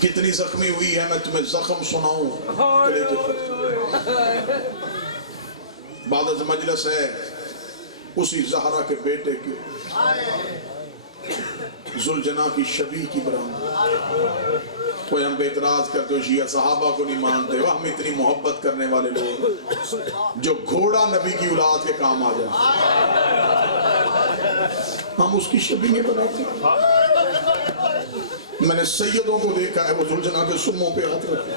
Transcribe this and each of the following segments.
کتنی زخمی ہوئی ہے، میں تمہیں زخم سناؤں کلیجے پر۔ بعد از مجلس ہے اسی زہرا کے بیٹے کی ذوالجناح کی شبیہ کی برآمد۔ کوئی ہم پہ اعتراض کرتے ہو شیعہ صحابہ کو نہیں مانتے ہو، ہم اتنی محبت کرنے والے لوگ جو گھوڑا نبی کی اولاد کے کام آ جائے ہم اس کی شبیہ بناتے ہیں۔ میں نے سیدوں کو دیکھا ہے وہ ذوالجناح کے سموں پہ ہاتھ رکھتے،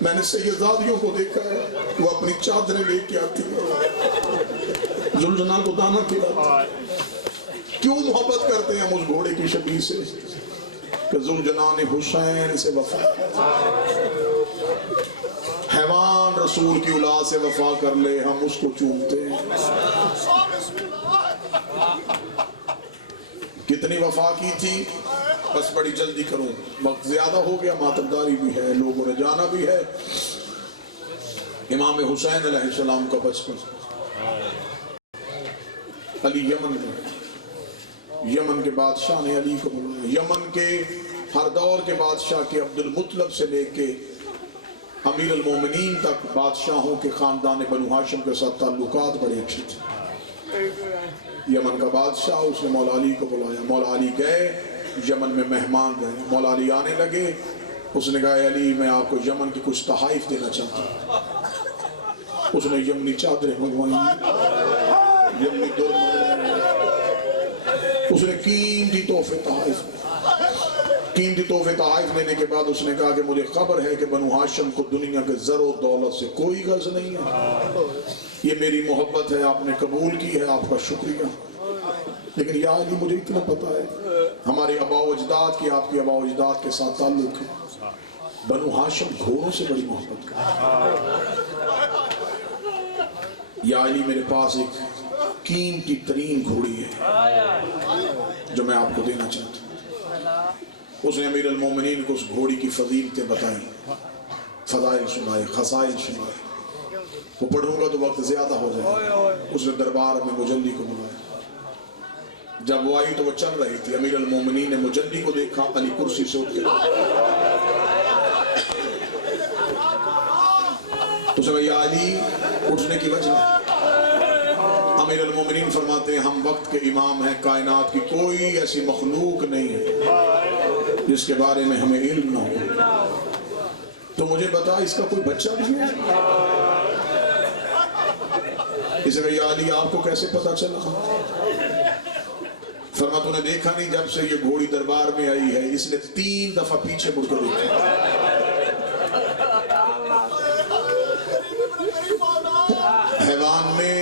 میں نے سیدزادیوں کو دیکھا ہے وہ اپنی چادریں لے کے آتی ہیں ذوالجناح کو دانا کھلاتی۔ کیوں محبت کرتے ہیں ہم اس گھوڑے کی شبیہ سے کہ ذوالجناح نے حسین سے وفا، حیوان رسول کی اولاد سے وفا کر لے ہم اس کو چومتے ہیں۔ کتنی وفا کی تھی، بس بڑی جلدی کروں، وقت زیادہ ہو گیا، ماتمداری بھی ہے، لوگوں نے جانا بھی ہے۔ امام حسین علیہ السلام کا بچپن، علی یمن میں، یمن کے بادشاہ نے علی کو بلایا۔ یمن کے ہر دور کے بادشاہ کے عبد المطلب سے لے کے امیر المومنین تک بادشاہوں کے خاندان بنو ہاشم کے ساتھ تعلقات بڑے اچھے تھے۔ یمن کا بادشاہ اس نے مولا علی کو بلایا، مولا علی گئے، یمن میں مہمان گئے، مولا علی آنے لگے، اس نے کہا علی میں آپ کو یمن کی کچھ تحائف دینا چاہتا ہوں۔ اس نے یمنی چادریں منگوائیں، یمنی در منگوائیں، اس نے قیمتی تحفے تحائف، قیمتی تحفے تحائف لینے کے بعد اس نے کہا کہ مجھے خبر ہے کہ بنو ہاشم کو دنیا کے زر و دولت سے کوئی غرض نہیں ہے، یہ میری محبت ہے، آپ نے قبول کی ہے، آپ کا شکریہ، لیکن یا علی مجھے اتنا پتا ہے ہمارے آباء و اجداد کی، آپ کی آباء و اجداد کے ساتھ تعلق ہے، بنو ہاشم گھوڑوں سے بڑی محبت کرتے، یا علی میرے پاس ایک قیمتی ترین گھوڑی ہے جو میں آپ کو دینا چاہتا ہوں۔ اس نے امیر المومنین کو اس گھوڑی کی فضیلتیں بتائیں، فضائل سنائے، خصائل سنائے، وہ پڑھوں گا تو وقت زیادہ ہو جائے۔ اس نے دربار میں مجلی کو بلایا، جب وہ آئی تو وہ چل رہی تھی، امیر المومنین نے مجلی کو دیکھا، علی کرسی سے اٹھ کے تو سب یا علی اٹھنے کی وجہ، امیر المومنین فرماتے ہیں ہم وقت کے امام ہیں، کائنات کی کوئی ایسی مخلوق نہیں ہے جس کے بارے میں ہمیں علم نہ ہو، تو مجھے بتا اس کا کوئی بچہ بھی ہے؟ اسے کہا یا علی آپ کو کیسے پتا چلا؟ فرما تو نے دیکھا نہیں جب سے یہ گھوڑی دربار میں آئی ہے اس نے 3 دفعہ پیچھے مڑ کر دیکھا، حیوان میں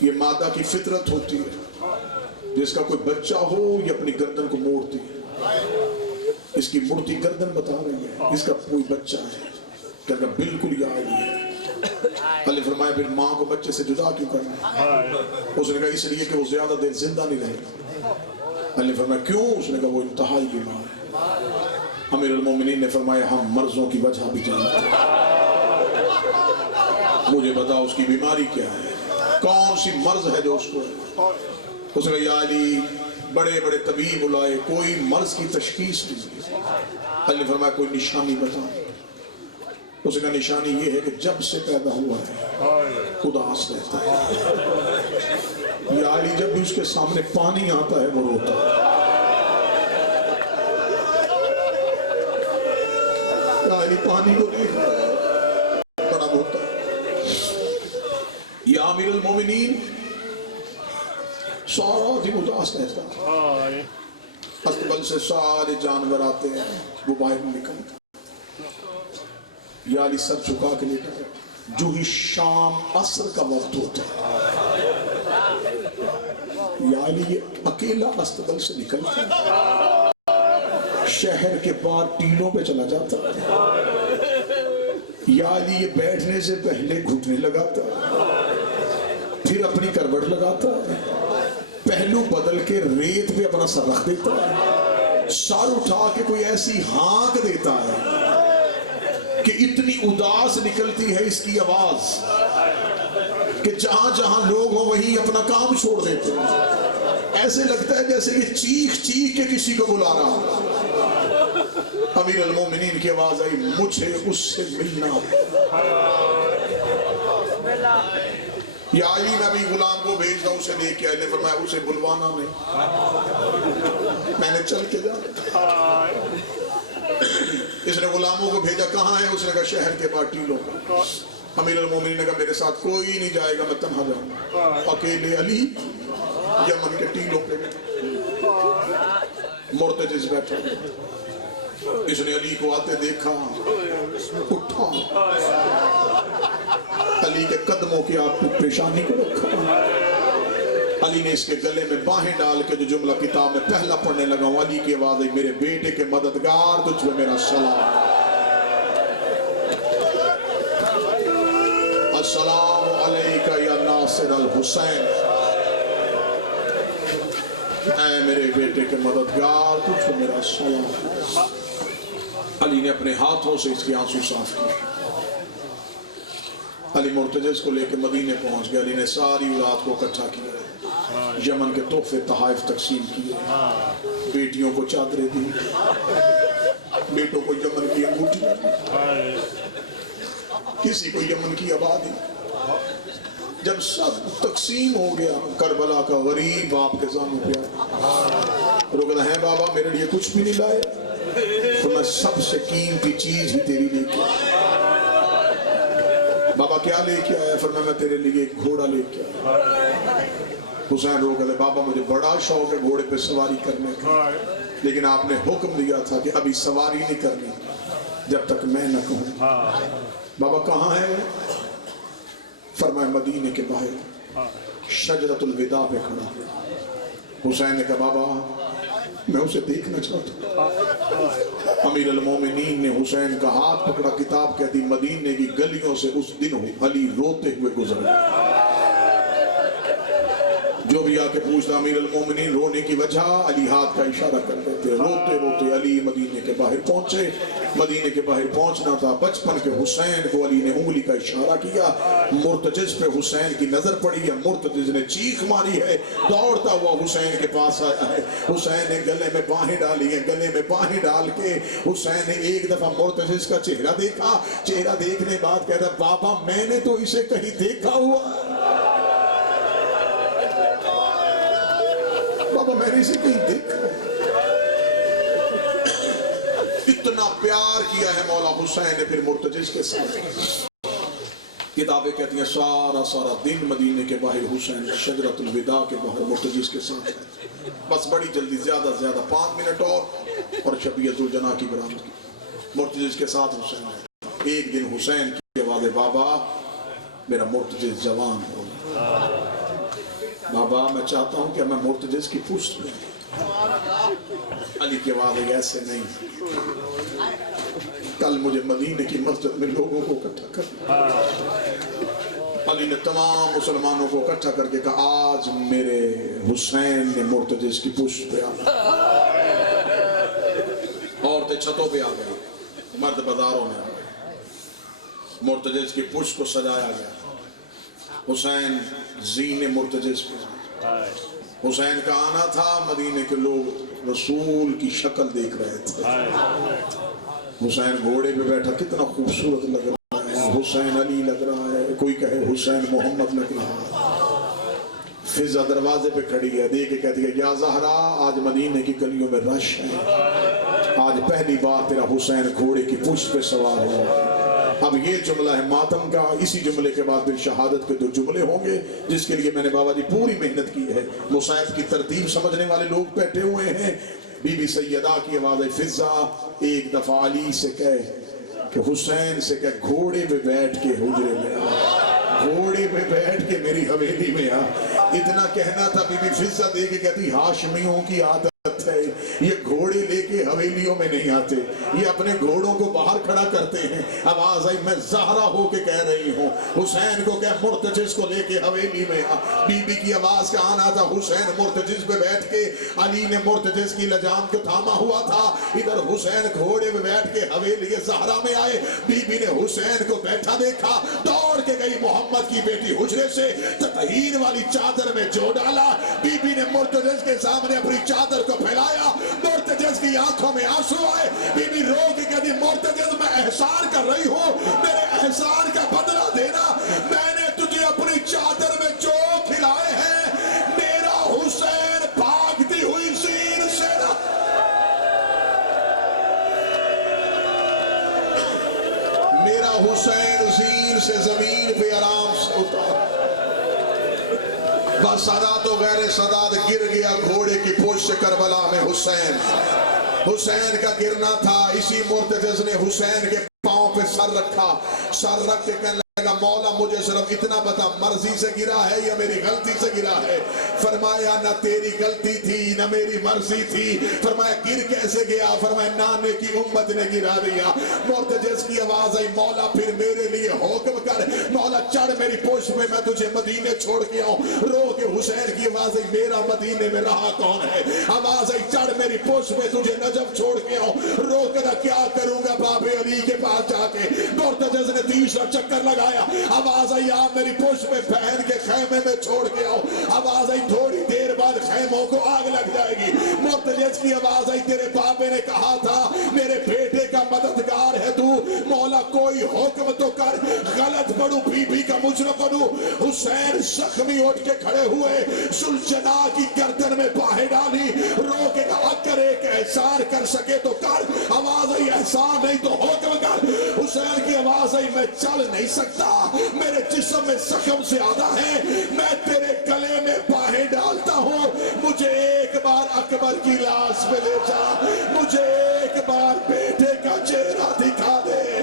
یہ مادہ کی فطرت ہوتی ہے، جس کا کوئی بچہ ہو یہ اپنی گردن کو موڑتی ہے، اس کی مڑتی گردن بتا رہی ہے اس کا کوئی بچہ ہے، کہ بالکل یا علی ہے۔ علی فرمایا پھر ماں کو بچے سے جدا کیوں کرنا؟ اس نے کہا اس لیے کہ وہ زیادہ دیر زندہ نہیں رہے۔ علی فرمایا کیوں؟ اس نے کہا وہ انتہائی بیمار ہے۔ امیر المومنین نے فرمایا ہم مرضوں کی وجہ بھی جانتے ہیں، مجھے بتا اس کی بیماری کیا ہے، کون سی مرض ہے جو اس کو ہے؟ اس نے کہا یا علی بڑے بڑے طبیب بلائے کوئی مرض کی تشخیص نہیں۔ علی فرمایا کوئی نشانی بتا؟ اس نے کہا نشانی یہ ہے کہ جب سے پیدا ہوا ہے اداس رہتا ہے، یا علی جب بھی اس کے سامنے پانی آتا ہے وہ روتا ہے، یا علی پانی کو دیکھتا ہے بڑا روتا ہے۔ یا امیر المومنین سارا دن اداس رہتا ہے، استقبال سے سارے جانور آتے ہیں وہ باہر نکلتے، یا علی سر جھکا کے لیٹا ہے، جو ہی شام عصر کا وقت ہوتا ہے یا علی یہ اکیلا استقبال سے نکلتا ہے، شہر کے باہر ٹیلوں پہ چلا جاتا ہے، یا علی یہ بیٹھنے سے پہلے گھٹنے لگاتا ہے، پھر اپنی کروٹ لگاتا ہے، پہلو بدل کے ریت پہ اپنا سر رکھ دیتا ہے، سر اٹھا کے کوئی ایسی ہانک دیتا ہے کہ اتنی اداس نکلتی ہے اس کی آواز کہ جہاں جہاں لوگ ہوں وہیں اپنا کام چھوڑ دیتے ہیں، ایسے لگتا ہے جیسے یہ چیخ چیخ کے کسی کو بلا رہا امیر المومنین کی آواز آئی مجھے اس سے ملنا یا علی میں بھی غلام کو بھیج رہا ہوں اسے لے کے آئے. نے فرمایا اسے بلوانا نہیں, میں نے چل کے جانا. اس نے غلاموں کو بھیجا, کہاں ہے؟ اس نے کہا شہر کے باہر ٹیلوں. امیر المومنین نے کہا میرے ساتھ کوئی نہیں جائے گا, میں تنہا جاؤں. اکیلے علی یمن کے ٹیلوں پہ مرتجز بیٹھا. اس نے علی کو آتے دیکھا, اٹھا, علی کے قدموں کی آپ پیشانی کو رکھا. علی نے اس کے گلے میں باہیں ڈال کے جو جملہ کتاب میں پہلا پڑھنے لگا ہوں, علی کی آواز ہے میرے بیٹے کے مددگار تجھ پہ میرا سلام. السلام علیکہ یا ناصر الحسین, اے میرے بیٹے کے مددگار تجھ پہ میرا سلام. علی نے اپنے ہاتھوں سے اس کی آنسو صاف کیا. علی مرتجز کو لے کے مدینے پہنچ گیا. علی نے ساری اولاد کو اکٹھا کیا, یمن کے تحفے تحائف تقسیم کیے, بیٹیوں کو چادریں دی, بیٹوں کو یمن کی انگوٹھیاں دی, کسی کو یمن کی آبادی. جب سب تقسیم ہو گیا, کربلا کا غریب باپ کے سامنے پہ رکنا ہے, بابا میرے لیے کچھ بھی نہیں لائے. میں سب سے قیمتی چیز ہی تیری لے کے. بابا کیا لے کے آیا؟ فرمایا میں تیرے لیے ایک گھوڑا لے کے آیا. حسین رو کہتے بابا مجھے بڑا شوق ہے گھوڑے پہ سواری کرنے کا, لیکن آپ نے حکم دیا تھا کہ ابھی سواری نہیں کرنی جب تک میں نہ کہوں. بابا کہاں ہے؟ فرمایا مدینے کے باہر شجرۃ الوداع پہ کھڑا. حسین نے کہا بابا میں اسے دیکھنا چاہتا ہوں. امیر المومنین نے حسین کا ہاتھ پکڑا, کتاب کہتی مدینے کی گلیوں سے اس دن علی روتے ہوئے گزر گئے. جو بھی آ کے پوچھتا امیر المومنین رونے کی وجہ, علی ہاتھ کا اشارہ کر دیتے. روتے روتے علی مدینے کے باہر پہنچے. مدینے کے باہر پہنچنا تھا, بچپن کے حسین کو علی نے انگلی کا اشارہ کیا. مرتجز پہ حسین کی نظر پڑی ہے, مرتجز نے چیخ ماری ہے, دوڑتا ہوا حسین کے پاس آیا ہے. حسین نے گلے میں باہیں ڈالی ہیں, گلے میں باہیں ڈال کے حسین نے ایک دفعہ مرتجز کا چہرہ دیکھا. چہرہ دیکھنے بعد کہتا بابا میں نے تو اسے کہیں دیکھا ہوا, بابا میں نے اسے کہیں دیکھا. اتنا پیار کیا ہے مولا حسین نے پھر مرتجز کے ساتھ. کتابیں کہتی ہیں سارا دن مدینے کے باہر حسین شجرۃ الوداع کے باہر مرتجز کے ساتھ. بس بڑی جلدی, زیادہ سے زیادہ 5 منٹ اور شبیہ ذوالجناح کی برآمد کی. مرتجز کے ساتھ حسین ہے. ایک دن حسین کی آواز ہے بابا میرا مرتجز جوان ہو گیا. بابا میں چاہتا ہوں کہ میں مرتجز کی پشت میں. علی کی آواز ہے ایسے نہیں, کل مجھے مدینے کی مسجد میں لوگوں کو اکٹھا کر. علی نے تمام مسلمانوں کو اکٹھا کر کے کہا آج میرے حسین نے مرتجز کی پشت پہ آنا. عورتیں چھتوں پہ آ گئی, مرد بازاروں میں آ گئے. مرتجز کی پشت کو سجایا گیا. حسین زین مرتجز پہ. حسین کا آنا تھا, مدینے کے لوگ رسول کی شکل دیکھ رہے تھے. حسین گھوڑے پہ بیٹھا, کتنا خوبصورت لگ رہا ہے. حسین علی لگ رہا ہے, کوئی کہے حسین محمد لگ رہا ہے. فضا دروازے پہ کھڑی ہے, دیکھ کے کہتی ہے یا زہرا آج مدینے کی گلیوں میں رش ہے, آج پہلی بار تیرا حسین گھوڑے کی پشت پہ سوار ہوا. اب یہ جملہ ہے ماتم کا. اسی جملے کے بعد پھر شہادت کے 2 جملے ہوں گے, جس کے لیے میں نے بابا جی پوری محنت کی ہے. مصائب کی ترتیب سمجھنے والے لوگ بیٹھے ہوئے ہیں. بی بی سیدہ کی آواز ہے فضا ایک دفعہ علی سے کہے کہ حسین سے کہے گھوڑے پہ بیٹھ کے حجرے میں آ, گھوڑے پہ بیٹھ کے میری حویلی میں آ. اتنا کہنا تھا. بی بی فضا دے کے کہتی ہاشمیوں کی عادت ہے, یہ گھوڑے لے کے حویلیوں میں نہیں آتے, یہ اپنے گھوڑوں کو باہر کھڑا کرتے ہیں. آواز آئی میں زہرا ہو کے کہہ رہی ہوں حسین کو کہ مرتجز کو لے کے حویلی میں آ. بی بی کی آواز کا آنا تھا. حسین مرتجز پہ بیٹھ کے, علی نے مرتجز کی لجام کو تھاما ہوا تھا. ادھر حسین گھوڑے پہ بیٹھ کے حویلی زہرا میں آئے. بی بی نے حسین کو بیٹھا دیکھا, دوڑ کے گئی محمد کی بیٹی حجرے سے, تطہیر والی چادر میں جو ڈالا. بی بی نے مرتجز کے سامنے اپنی چادر کو پھیلایا، مرتجز کی آنکھوں میں آنسو آئے، بی بی رو کے کہتی مرتجز میں احسان کر رہی ہوں، میرے احسان کا بدلہ دینا، میں نے تجھے اپنی چادر میں جو کھلائے ہیں، میرا حسین بھاگتی ہوئی زین سے نہ، میرا حسین زین سے زمین پہ آرام سے اتار، بس سادات و غیر سادات گر گیا گھوڑے کی پشت کربلا میں حسین، حسین کا گرنا تھا، اسی مرتجز نے حسین کے پاؤں پہ سر رکھا، سر رکھ کے کہنے لگا مولا مجھے صرف اتنا بتا مرضی سے گرا ہے یا میری غلطی سے گرا ہے؟ فرمایا نہ تیری غلطی تھی نہ میری مرضی تھی، فرمایا گر کیسے گیا؟ فرمایا نانے کی امت نے گرا دیا۔ مرتجز کی آواز آئی مولا پھر میرے لیے حکم کر، مولا چڑھ میری پشت میں، میں تجھے مدینے چھوڑ کے آؤں۔ رو کے حسین کی آواز آئی میرا مدینے میں رہا کون ہے؟ آواز آئی چڑھ میری پشت میں، تجھے نجف چھوڑ کے آؤں۔ رو کہا کیا کروں گا باب علی کے پاس جا کے؟ مرتجز نے تیسرا چکر لگایا، آواز آئی آپ میری پشت میں پہن کے خیمے میں چھوڑ کے آؤ۔ آواز آئی تھوڑی دیر بعد خیموں کو آگ لگ جائے گی۔ مرتجز کی آواز آئی تیرے بابے نے کہا تھا میرے بیٹے کا مددگار ہے تو، مولا کوئی حکم تو کر، غلط پڑھوں بی بی کا مجرم بنوں۔ حسین زخمی اٹھ کے کھڑے ہوئے، سلجنا کی گردن میں باہیں ڈالی، رو کے کہا اگر ایک احسان کر سکے تو کر۔ آواز آئی احسان نہیں تو حکم کر۔ حسین کی آواز آئی میں چل نہیں سکتا، میرے جسم میں زخم زیادہ ہے، میں تیرے گلے میں باہیں ڈالتا ہوں، مجھے ایک بار اکبر کی لاش پہ لے جا، مجھے ایک بار بیٹے کا چہرہ دکھا دے۔